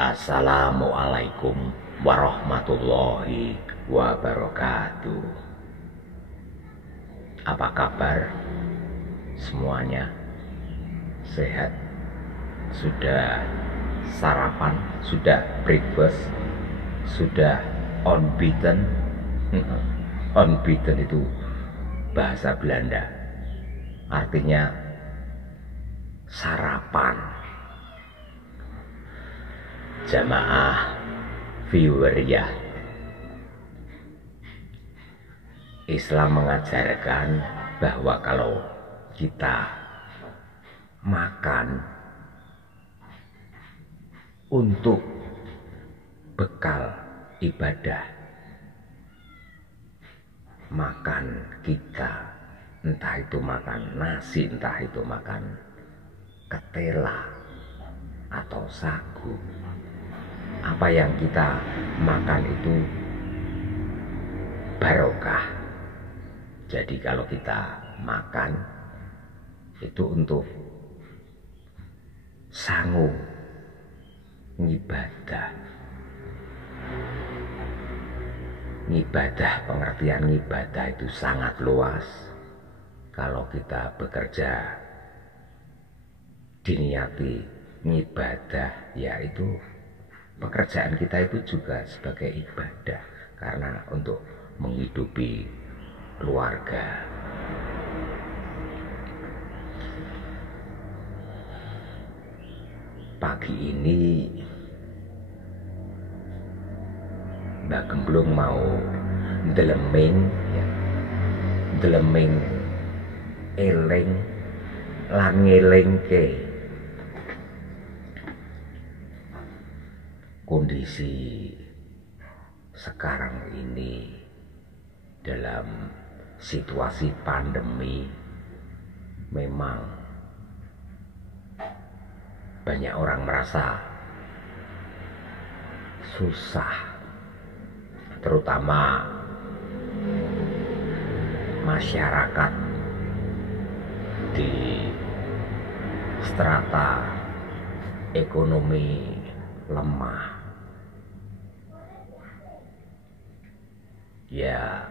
Assalamualaikum warahmatullahi wabarakatuh. Apa kabar semuanya? Sehat? Sudah sarapan? Sudah breakfast? Sudah unbeaten? Unbeaten itu bahasa Belanda, artinya sarapan. Jamaah viewer ya, Islam mengajarkan bahwa kalau kita makan untuk bekal ibadah, makan kita, entah itu makan nasi, entah itu makan ketela atau sagu, apa yang kita makan itu barokah. Jadi kalau kita makan itu untuk sanggup ngibadah. Ngibadah, pengertian ngibadah itu sangat luas. Kalau kita bekerja diniati ngibadah, yaitu pekerjaan kita itu juga sebagai ibadah, karena untuk menghidupi keluarga. Pagi ini Mbak Gemblung mau deleming eling lan ngelingke kondisi sekarang ini. Dalam situasi pandemi memang banyak orang merasa susah, terutama masyarakat di strata ekonomi lemah. Ya,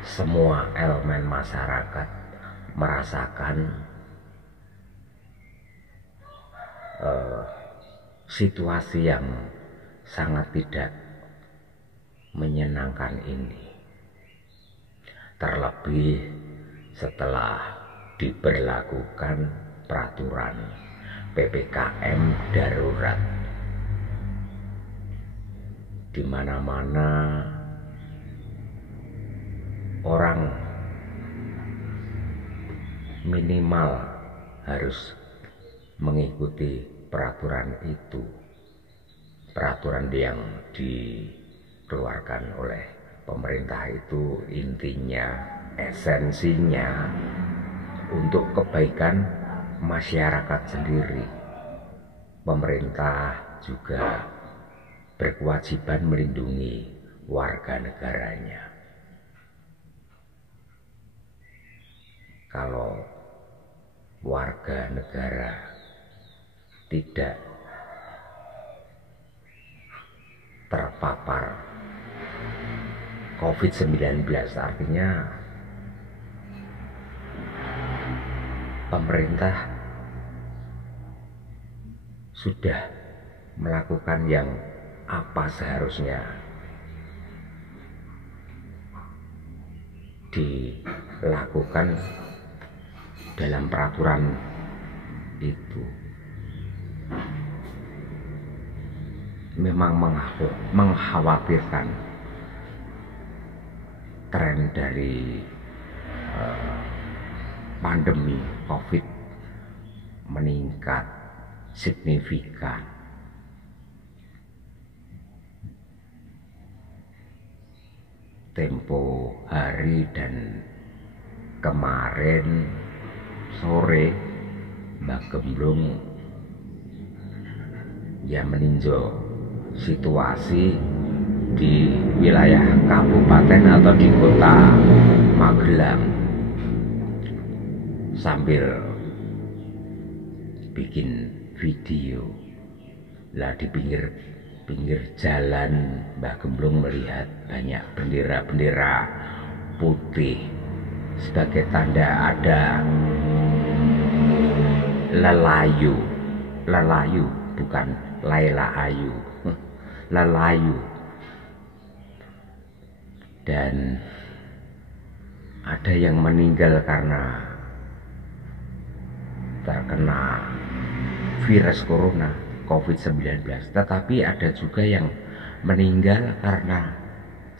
semua elemen masyarakat merasakan situasi yang sangat tidak menyenangkan ini. Terlebih setelah diberlakukan peraturan PPKM darurat, di mana-mana orang minimal harus mengikuti peraturan itu. Peraturan yang dikeluarkan oleh pemerintah itu intinya, esensinya untuk kebaikan masyarakat sendiri. Pemerintah juga berkewajiban melindungi warga negaranya. Kalau warga negara tidak terpapar COVID-19, artinya pemerintah sudah melakukan yang apa seharusnya dilakukan dalam peraturan itu. Memang mengkhawatirkan tren dari pandemi COVID meningkat signifikan. Tempo hari dan kemarin sore Mbak Gemblung ya meninjau situasi di wilayah kabupaten atau di kota Magelang sambil bikin video Lah di pinggir jalan Mbah Gemblung melihat banyak bendera-bendera putih sebagai tanda ada lelayu. Lelayu bukan Laila Ayu. Lelayu. Dan ada yang meninggal karena terkena virus corona COVID-19, tetapi ada juga yang meninggal karena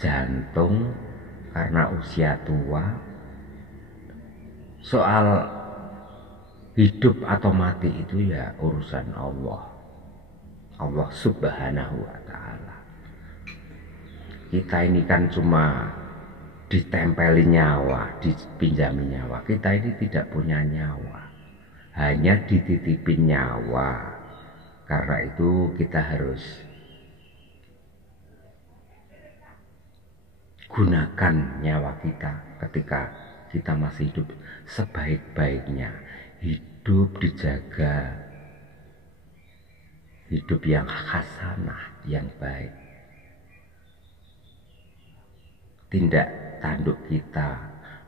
jantung, karena usia tua. Soal hidup atau mati itu ya urusan Allah Subhanahu wa ta'ala. Kita ini kan cuma ditempeli nyawa, dipinjami nyawa. Kita ini tidak punya nyawa, hanya dititipin nyawa. Karena itu kita harus gunakan nyawa kita ketika kita masih hidup sebaik-baiknya. Hidup dijaga, hidup yang hasanah, yang baik. Tindak tanduk kita,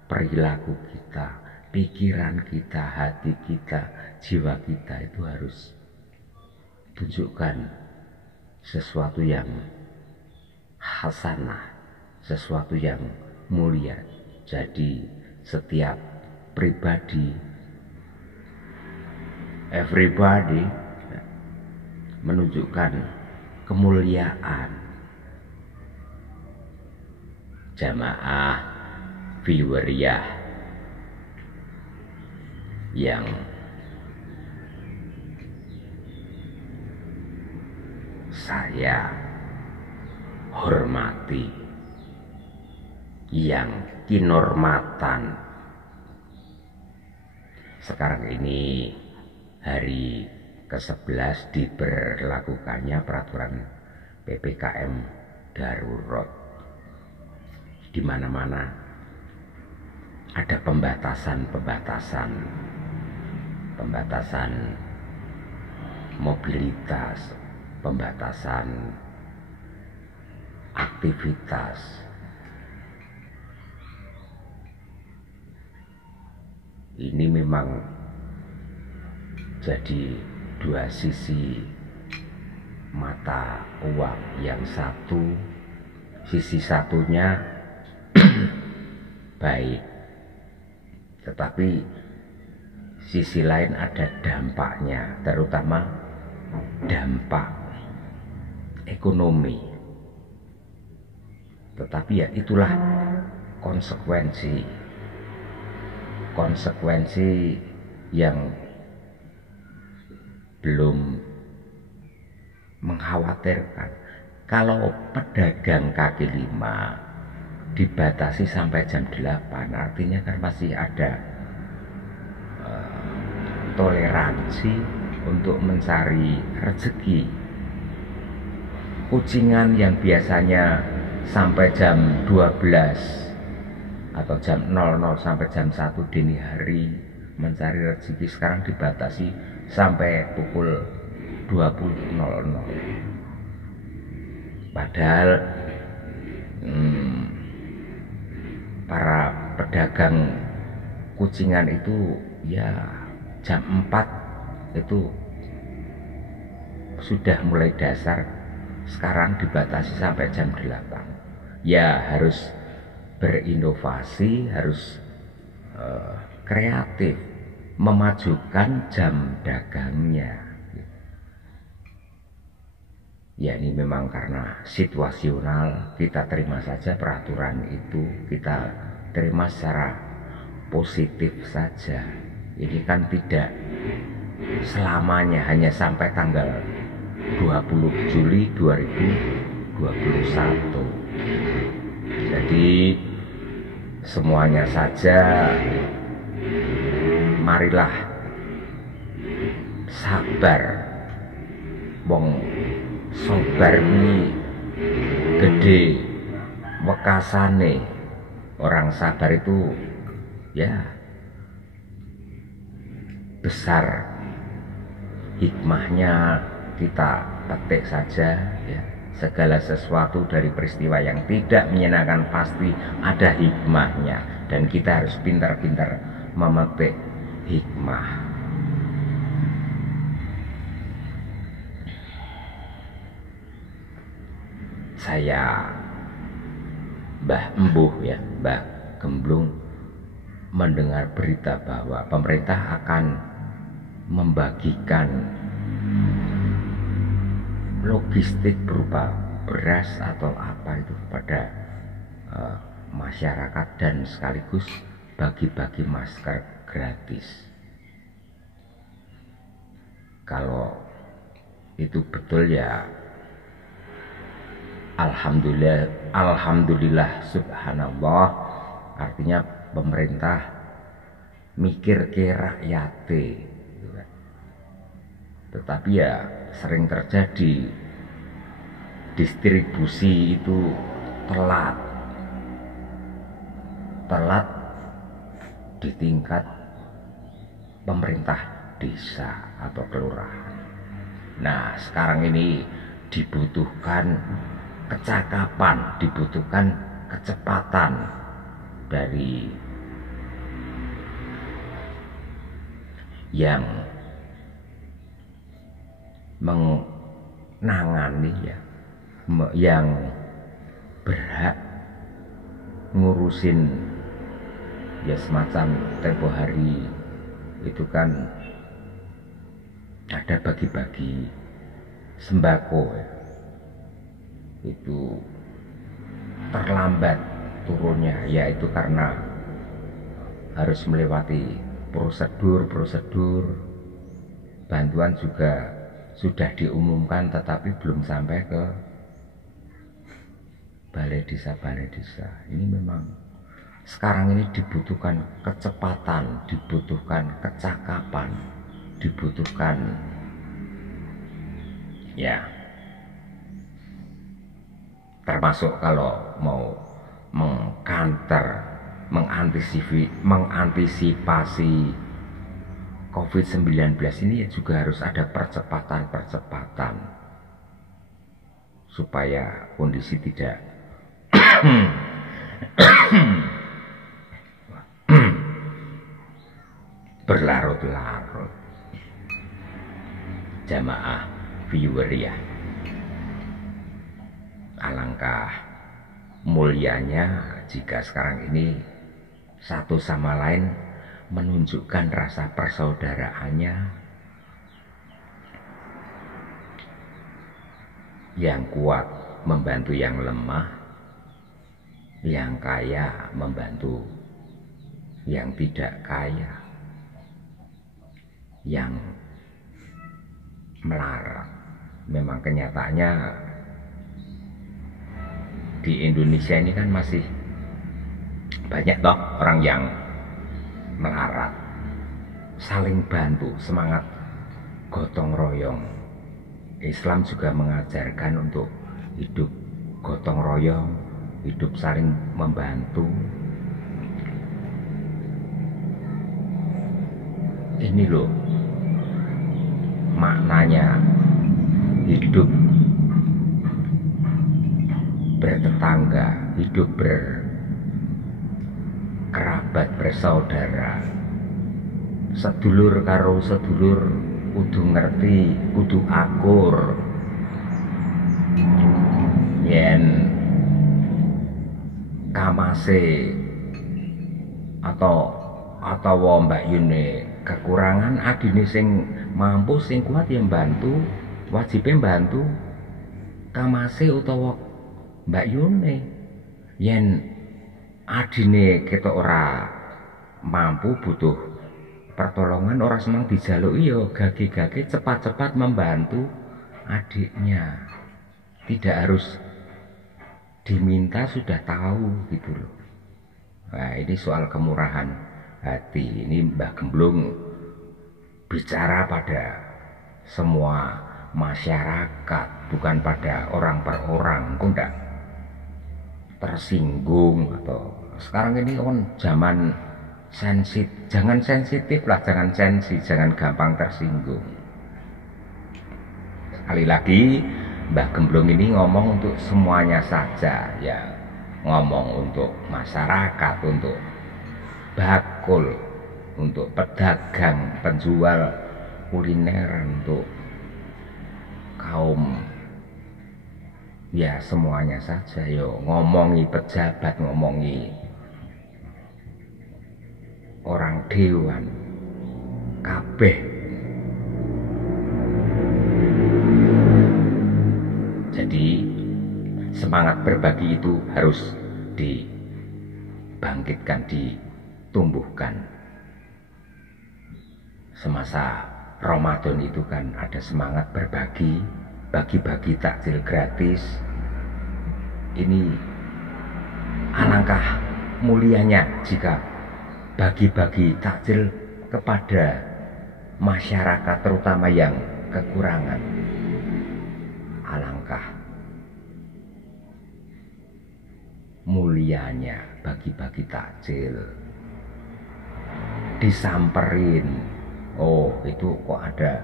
perilaku kita, pikiran kita, hati kita, jiwa kita itu harus tunjukkan sesuatu yang hasanah, sesuatu yang mulia. Jadi setiap pribadi, everybody menunjukkan kemuliaan. Jamaah Fiwriyah yang saya hormati, yang kinormatan. Sekarang ini hari ke-11 diberlakukannya peraturan PPKM darurat. Di mana-mana ada pembatasan mobilitas, pembatasan aktivitas. Ini memang jadi dua sisi mata uang. Yang satu, sisi satunya baik, tetapi sisi lain ada dampaknya, terutama dampak ekonomi. Tetapi ya itulah konsekuensi yang belum mengkhawatirkan. Kalau pedagang kaki lima dibatasi sampai jam 8, artinya kan masih ada toleransi untuk mencari rezeki. Kucingan yang biasanya sampai jam 12 atau jam 00 sampai jam 1 dini hari mencari rezeki, sekarang dibatasi sampai pukul 20.00. Padahal para pedagang kucingan itu ya jam 4 itu sudah mulai dasar, sekarang dibatasi sampai jam 8. Ya harus berinovasi, harus kreatif, memajukan jam dagangnya. Ya ini memang karena situasional, kita terima saja peraturan itu, kita terima secara positif saja. Ini kan tidak selamanya, hanya sampai tanggal 20 Juli 2021. Jadi semuanya saja marilah sabar. Wong sabar ini gede wekasane. Orang sabar itu ya besar hikmahnya, kita petik saja ya. Segala sesuatu dari peristiwa yang tidak menyenangkan pasti ada hikmahnya, dan kita harus pintar-pintar memetik hikmah. Saya Mbah Embuh ya, Mbah Gemblung mendengar berita bahwa pemerintah akan membagikan logistik berupa beras atau apa itu pada masyarakat, dan sekaligus bagi-bagi masker gratis. Kalau itu betul ya alhamdulillah subhanallah, artinya pemerintah mikir ke rakyate. Tetapi ya sering terjadi distribusi itu telat di tingkat pemerintah desa atau kelurahan. Nah, sekarang ini dibutuhkan kecakapan, dibutuhkan kecepatan dari yang menangani ya, yang berhak ngurusin ya, semacam tempo hari itu kan ada bagi-bagi sembako ya. Itu terlambat turunnya, yaitu karena harus melewati prosedur. Bantuan juga sudah diumumkan tetapi belum sampai ke balai desa. Ini memang sekarang ini dibutuhkan kecepatan, dibutuhkan kecakapan, dibutuhkan ya, termasuk kalau mau mengantisipasi COVID-19 ini juga harus ada percepatan supaya kondisi tidak berlarut-larut. Jamaah viewer ya, alangkah mulianya jika sekarang ini satu sama lain menunjukkan rasa persaudaraannya, yang kuat membantu yang lemah, yang kaya membantu yang tidak kaya, yang melarat. Memang kenyataannya di Indonesia ini kan masih banyak toh orang yang melarat. Saling bantu, semangat gotong royong. Islam juga mengajarkan untuk hidup gotong royong, hidup saling membantu. Ini loh maknanya hidup bertetangga, hidup berkerabat, bersaudara. Sedulur karo sedulur kudu ngerti, kudu akur. Yen kamase atau Mbak Yune kekurangan, adine sing mampu sing kuat ya bantu, wajibnya bantu kamase utawa Mbak Yune. Yen adine kita ora mampu, butuh pertolongan, orang semang dijaluki ya gage-gage cepat-cepat membantu adiknya. Tidak harus diminta, sudah tahu gitu loh. Nah, ini soal kemurahan hati. Ini Mbah Gemblung bicara pada semua masyarakat, bukan pada orang per orang. Kok enggak tersinggung atau sekarang ini kan zaman sensitif, jangan sensitif lah, jangan sensi, jangan gampang tersinggung. Sekali lagi Mbah Gemblung ini ngomong untuk semuanya saja ya, ngomong untuk masyarakat, untuk bakul, untuk pedagang, penjual kuliner, untuk kaum ya semuanya saja yo, ngomongi pejabat, ngomongi orang dewan, kabeh. Jadi semangat berbagi itu harus dibangkitkan, ditumbuhkan. Semasa Ramadan itu kan ada semangat berbagi, bagi-bagi takjil gratis. Ini alangkah mulianya jika bagi-bagi takjil kepada masyarakat terutama yang kekurangan. Alangkah mulianya bagi-bagi takjil. Disamperin, oh itu kok ada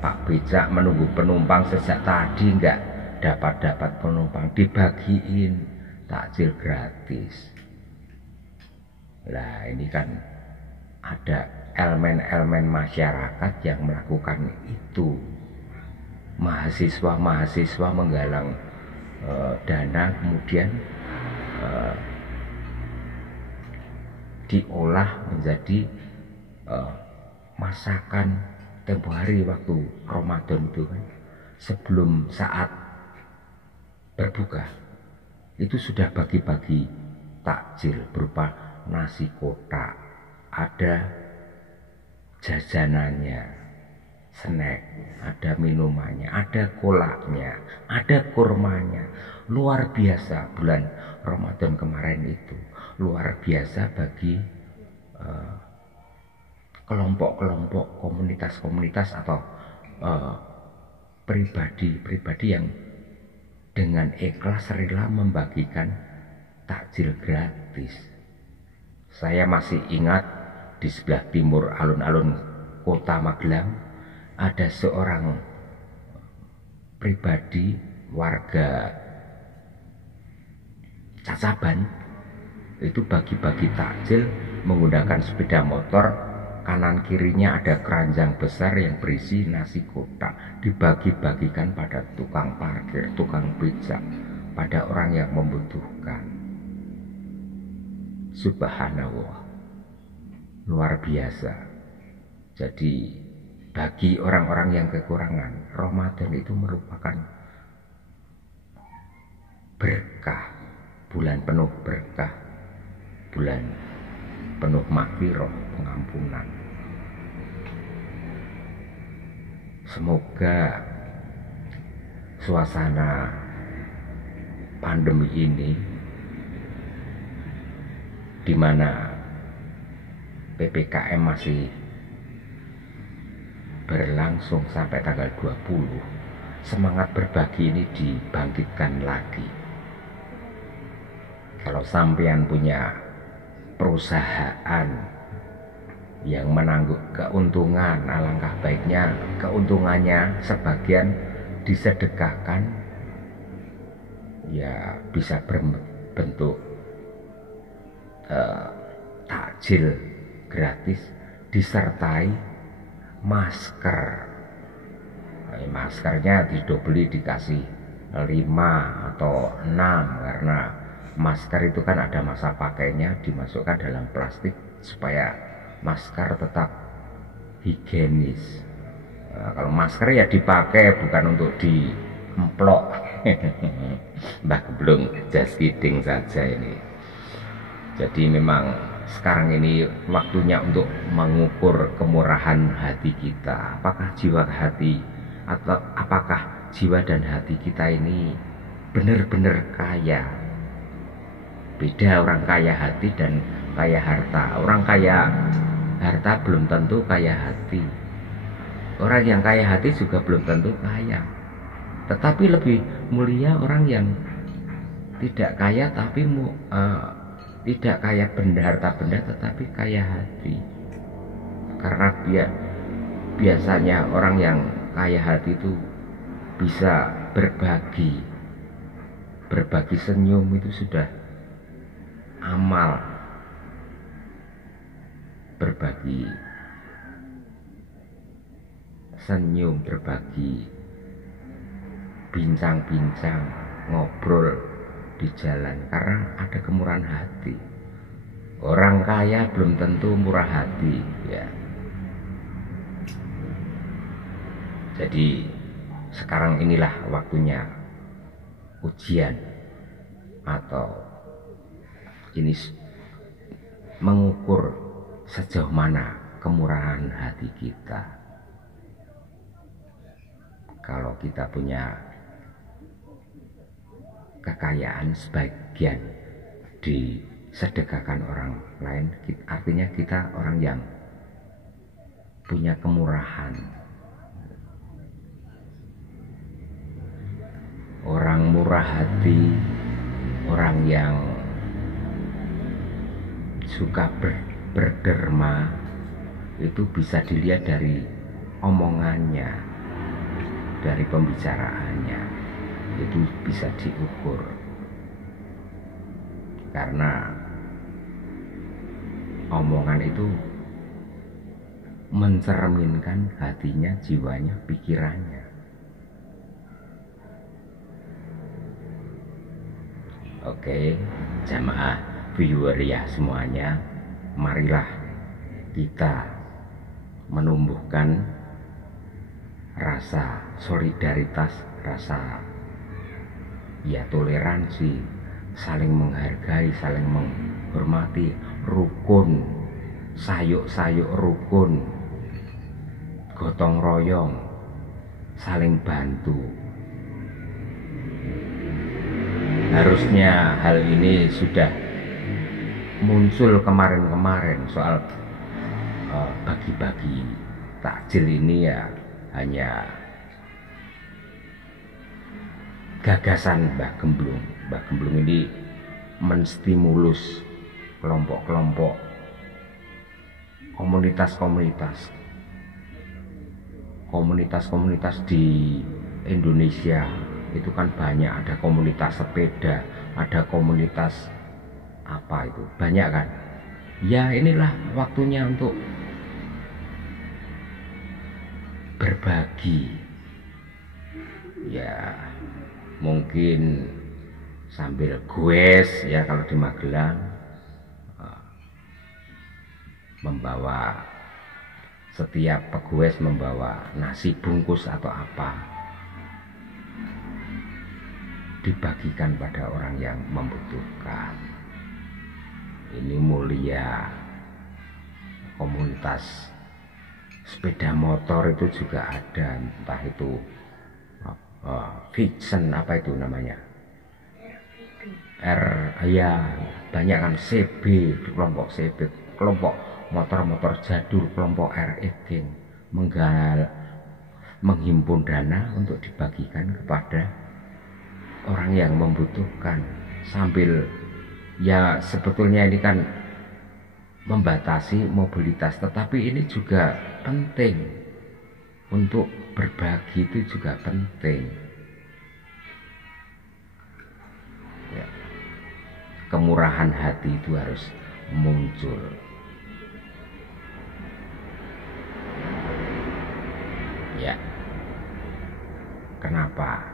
Pak Becak menunggu penumpang sejak tadi nggak dapat penumpang, dibagiin takjil gratis. Lah ini kan ada elemen-elemen masyarakat yang melakukan itu. Mahasiswa menggalang dana, kemudian diolah menjadi masakan tempo hari waktu Ramadan itu kan, sebelum saat berbuka itu sudah bagi-bagi takjil berupa nasi kotak, ada jajanannya, snack, ada minumannya, ada kolaknya, ada kurmanya. Luar biasa bulan Ramadan kemarin itu, luar biasa bagi kelompok-kelompok, komunitas-komunitas atau pribadi-pribadi yang dengan ikhlas rela membagikan takjil gratis. Saya masih ingat di sebelah timur alun-alun kota Magelang ada seorang pribadi warga Cacaban itu bagi-bagi takjil menggunakan sepeda motor, kanan kirinya ada keranjang besar yang berisi nasi kotak, dibagi-bagikan pada tukang parkir, tukang becak, pada orang yang membutuhkan. Subhanallah, luar biasa. Jadi bagi orang-orang yang kekurangan, Ramadan itu merupakan berkah, bulan penuh berkah, bulan penuh maghfirah, pengampunan. Semoga suasana pandemi ini, di mana PPKM masih berlangsung sampai tanggal 20, semangat berbagi ini dibangkitkan lagi. Kalau sampean punya perusahaan yang menangguk keuntungan, alangkah baiknya keuntungannya sebagian disedekahkan, ya bisa berbentuk takjil gratis disertai masker. Maskernya didobeli dikasih 5 atau 6 karena masker itu kan ada masa pakainya, dimasukkan dalam plastik supaya masker tetap higienis. Kalau masker ya dipakai, bukan untuk diemplok. Mbah Gemblung just kidding saja ini. Jadi memang sekarang ini waktunya untuk mengukur kemurahan hati kita. Apakah jiwa hati atau apakah jiwa dan hati kita ini benar-benar kaya? Beda orang kaya hati dan kaya harta. Orang kaya harta belum tentu kaya hati. Orang yang kaya hati juga belum tentu kaya. Tetapi lebih mulia orang yang tidak kaya tapi tidak kaya benda, harta benda, tetapi kaya hati. Karena biasanya orang yang kaya hati itu bisa berbagi senyum, itu sudah amal. Berbagi senyum, berbagi bincang-bincang, ngobrol di jalan, karena ada kemurahan hati. Orang kaya belum tentu murah hati, ya. Jadi sekarang inilah waktunya ujian, atau ini mengukur sejauh mana kemurahan hati kita. Kalau kita punya kekayaan sebagian disedekahkan orang lain, artinya kita orang yang punya kemurahan. Orang murah hati, orang yang suka berderma, itu bisa dilihat dari omongannya, dari pembicaraannya. Itu bisa diukur, karena omongan itu mencerminkan hatinya, jiwanya, pikirannya. Oke, jamaah viewer ya semuanya, marilah kita menumbuhkan rasa solidaritas, rasa ya toleransi, saling menghargai, saling menghormati, rukun, sayuk-sayuk rukun, gotong royong, saling bantu. Harusnya hal ini sudah muncul kemarin-kemarin. Soal bagi-bagi takjil ini ya hanya gagasan Mbah Gemblung. Mbah Gemblung ini menstimulus kelompok-kelompok, komunitas di Indonesia. Itu kan banyak, ada komunitas sepeda, ada komunitas apa itu, banyak kan. Ya inilah waktunya untuk berbagi. Ya mungkin sambil goes ya, kalau di Magelang membawa, setiap pegoes membawa nasi bungkus atau apa, dibagikan pada orang yang membutuhkan. Ini mulia. Komunitas sepeda motor itu juga ada, entah itu Fiction apa itu namanya, ya banyak kan, CB, kelompok CB, kelompok motor-motor jadul, kelompok REG menghimpun dana untuk dibagikan kepada orang yang membutuhkan, sambil ya sebetulnya ini kan membatasi mobilitas, tetapi ini juga penting. Untuk berbagi itu juga penting ya. Kemurahan hati itu harus muncul. Ya, kenapa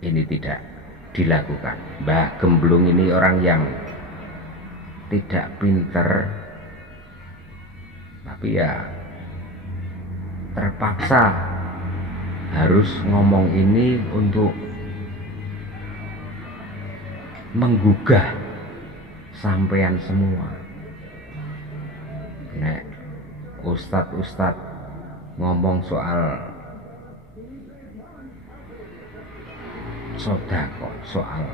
ini tidak dilakukan? Mbah Gemblung ini orang yang tidak pinter, tapi ya terpaksa harus ngomong ini untuk menggugah sampean semua. Nek ustadz ngomong soal sodako, soal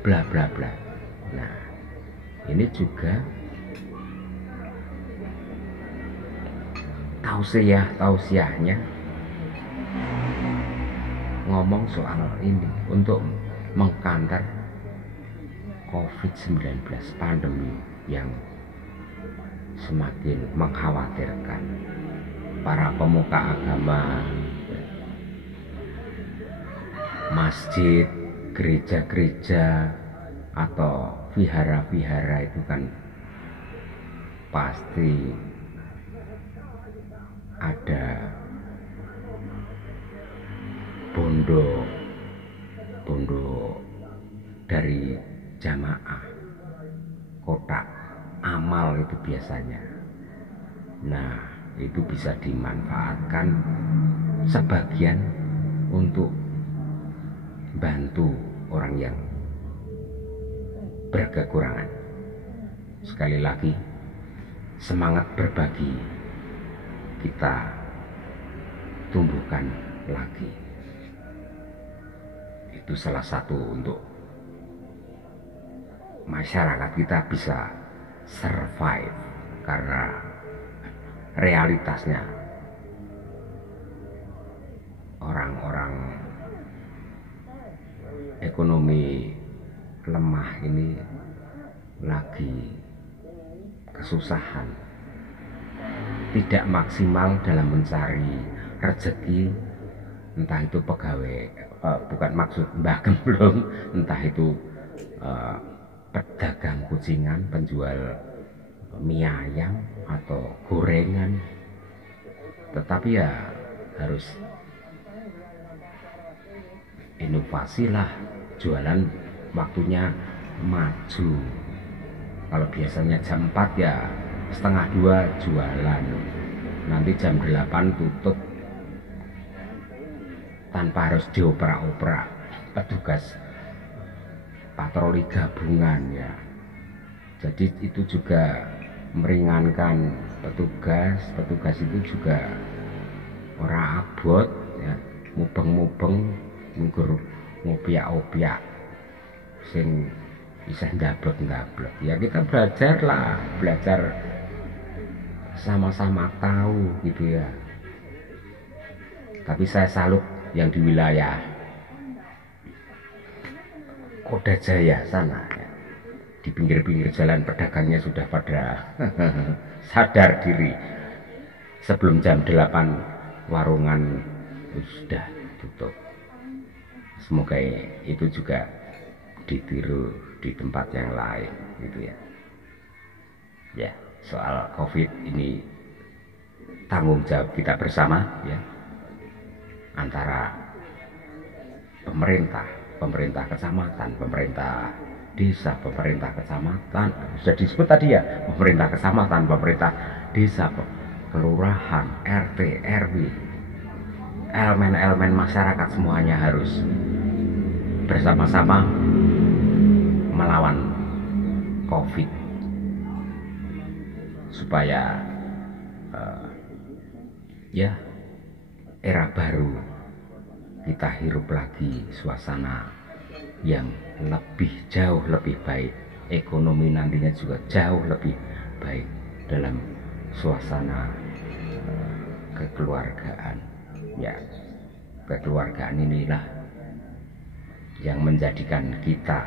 bla bla bla, nah ini juga tausiahnya ngomong soal ini untuk mengkanter COVID-19, pandemi yang semakin mengkhawatirkan. Para pemuka agama, masjid, gereja-gereja atau vihara-vihara itu kan pasti ada bondo dari jamaah, kotak amal itu biasanya. Nah, itu bisa dimanfaatkan sebagian untuk bantu orang yang berkekurangan. Sekali lagi, semangat berbagi kita tumbuhkan lagi. Itu salah satu untuk masyarakat kita bisa survive, karena realitasnya orang-orang ekonomi lemah ini lagi kesusahan, tidak maksimal dalam mencari rezeki, entah itu pegawai, bukan maksud Mbah Gemblung, entah itu pedagang kucingan, penjual mie ayam atau gorengan, tetapi ya harus inovasi lah, jualan waktunya maju. Kalau biasanya jam 4 ya setengah 2 jualan, nanti jam 8 tutup tanpa harus dioprak-oprak petugas patroli gabungan ya. Jadi itu juga meringankan petugas itu juga ora abot ya, mubeng-mubeng nggur ngopiak-opiak sing bisa ndablek-ndablek. Ya kita belajar sama-sama tahu gitu ya. Tapi saya salut yang di wilayah Kota Jaya sana ya. Di pinggir-pinggir jalan pedagangnya sudah pada sadar diri. Sebelum jam 8 warungan sudah tutup. Semoga itu juga ditiru di tempat yang lain gitu ya. Ya, soal Covid ini tanggung jawab kita bersama ya, antara pemerintah kecamatan, pemerintah desa, pemerintah kecamatan, sudah disebut tadi ya, pemerintah kecamatan, pemerintah desa, kelurahan, RT, RW, elemen-elemen masyarakat semuanya harus bersama-sama melawan Covid supaya ya era baru kita hirup lagi suasana yang jauh lebih baik, ekonomi nantinya juga jauh lebih baik dalam suasana kekeluargaan ya. Kekeluargaan inilah yang menjadikan kita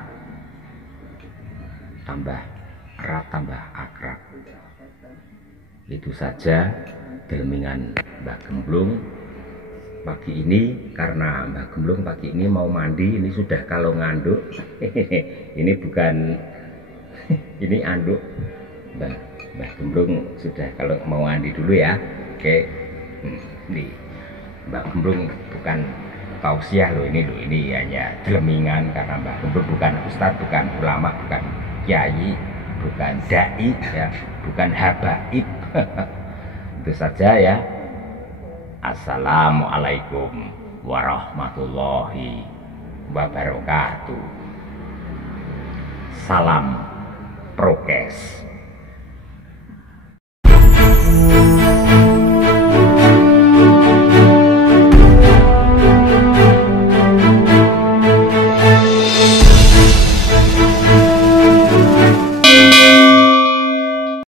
tambah erat, tambah akrab. Itu saja delmingan Mbah Gemblung pagi ini, karena Mbah Gemblung pagi ini mau mandi. Ini sudah kalau nganduk ini bukan ini anduk Mbah Gemblung sudah kalau mau mandi dulu ya. Oke, ini Mbah Gemblung bukan tausiah loh, ini hanya delmingan, karena Mbah Gemblung bukan ustadz, bukan ulama, bukan kiai, bukan dai ya, bukan habaib. Itu saja ya. Assalamualaikum warahmatullahi wabarakatuh. Salam prokes.